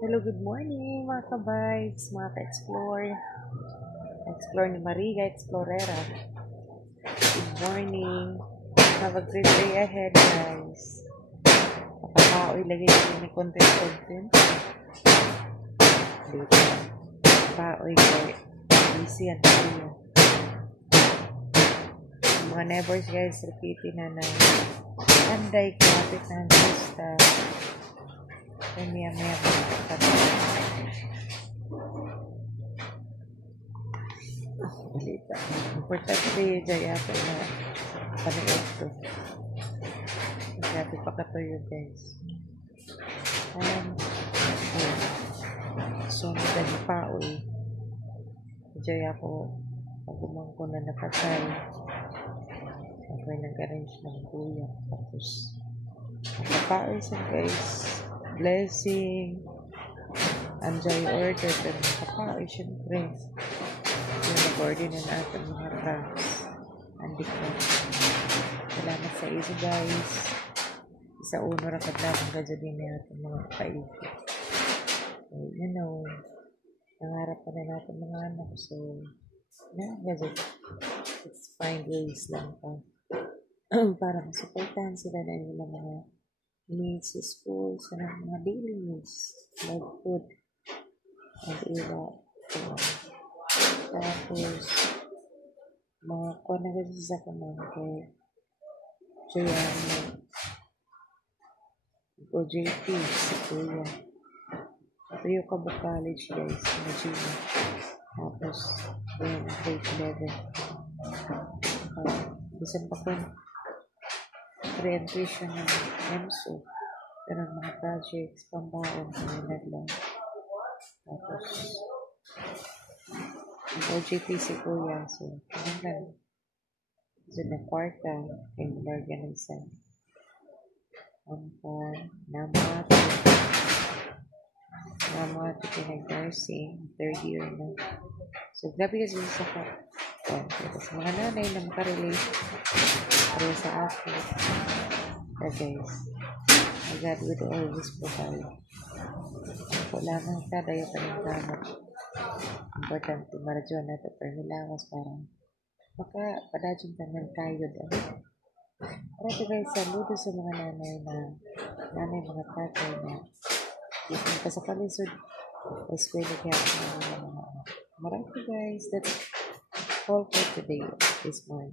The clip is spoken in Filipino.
Hello, good morning mga ka-vibes, mga ka-explore. Explore ni Maria Explorera. Good morning. Have a great day ahead, guys. Kapakaoy lagi ko ni content. Dito. Kaoy kay busy at Maria. Mga neighbors, guys, repeating na anday kapit ng sista. Maya balita. Importante dyan yata na panood ko. Kasi pa katuyo, guys. So, nagdali pa dyan ako pagumang ko na napatay. Ako'y nag-arrange ng kuya. Tapos, napapaoy siya, guys. Blessing. Enjoy order. Pero napapaoy, syempre. Yung nag-order na natin mga crafts. Andik na. Salamat sa iyo, guys. Isa uno rakad natin ka dyan din natin mga kaigi. So, you know, nangarap pa na natin mga anak. So, let's find ways lang pa. Para masuportahan sila na yung mga needs sa school, sa mga daily needs, like food, and iba. Tapos, mga kuha na kasi sa kaman kay Joyanne, o JP, sa kuya. Ito yung Cabo College, guys, na Gina. Tapos, yun, grade 11. Bisan pa ko pre-entration ng MSO. Pero mga projects, pambaon, mga lang. Tapos, yung OJT si Kuya. So, ano lang. So, na kwarta, yung organization. Namati pinag-nursing, third year na. So, grabe kasi sa tapos mga nanay na makarelate para sa akin. Guys, God will always provide. Wala nang tadayo pa ng damage. Importante, maradyon na ito pero nilawas parang makapadadyon tangan tayo dahil. Marami, guys, saludo sa mga nanay mga tatay na itin pa sa kalisod eskwela kaya mga marami, guys. That's all for today, this morning.